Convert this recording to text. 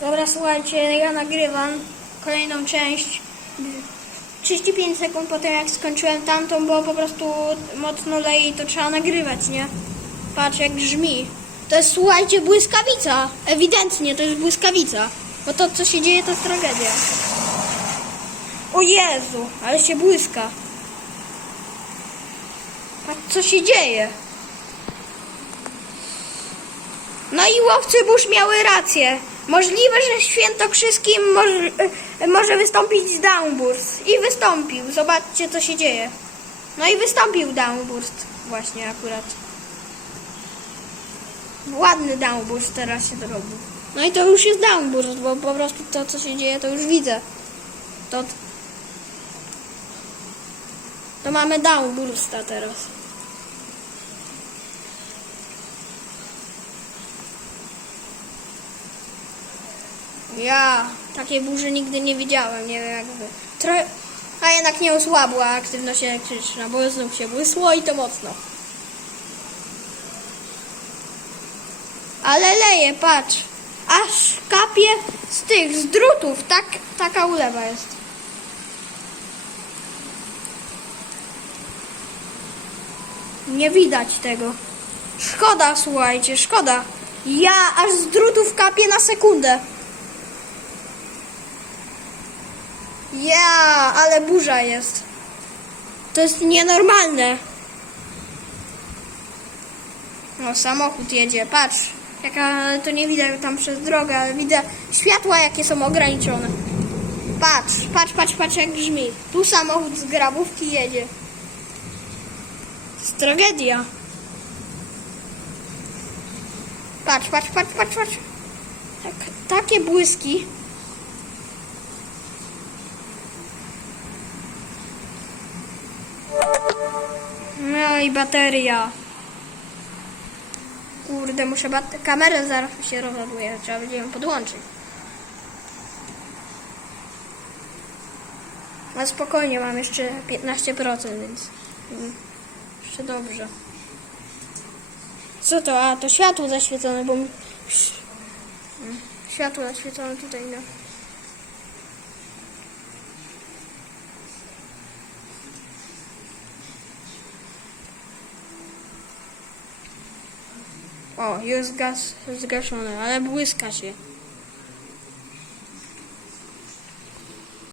Dobra, słuchajcie, ja nagrywam kolejną część. 35 sekund po tym, jak skończyłem tamtą, bo po prostu mocno leje i to trzeba nagrywać, nie? Patrz, jak grzmi. To jest, słuchajcie, błyskawica. Ewidentnie, to jest błyskawica. Bo to, co się dzieje, to jest tragedia. O Jezu, ale się błyska. Patrz, co się dzieje. No i łowcy burz miały rację. Możliwe, że świętokrzyskim może, może wystąpić Downburst. I wystąpił. Zobaczcie, co się dzieje. No i wystąpił Downburst. Właśnie akurat. Ładny Downburst teraz się zrobił. No i to już jest Downburst, bo po prostu to, co się dzieje, to już widzę. To, to mamy Downbursta teraz. Ja takiej burzy nigdy nie widziałem, nie wiem jak wy. Tro... A jednak nie osłabła aktywność elektryczna, bo znów się błysło i to mocno. Ale leje, patrz. Aż kapie z tych, z drutów. Tak, taka ulewa jest. Nie widać tego. Szkoda, słuchajcie, szkoda. Ja aż z drutów kapię na sekundę. Ja, ale burza jest. To jest nienormalne. No, samochód jedzie, patrz. Jaka to nie widać tam przez drogę, ale widzę światła jakie są ograniczone. Patrz, patrz, patrz, patrz jak brzmi. Tu samochód z grabówki jedzie. To jest tragedia. Patrz, patrz, patrz, patrz, patrz. Tak, takie błyski. No i bateria. Kurde, muszę bat- kamerę zaraz się rozładuje, trzeba będzie ją podłączyć. No spokojnie, mam jeszcze 15%, więc mm, jeszcze dobrze. Co to? A, to światło zaświecone, bo. Mm, Światło zaświecone tutaj, no. O, jest gaz zgaszony, ale błyska się.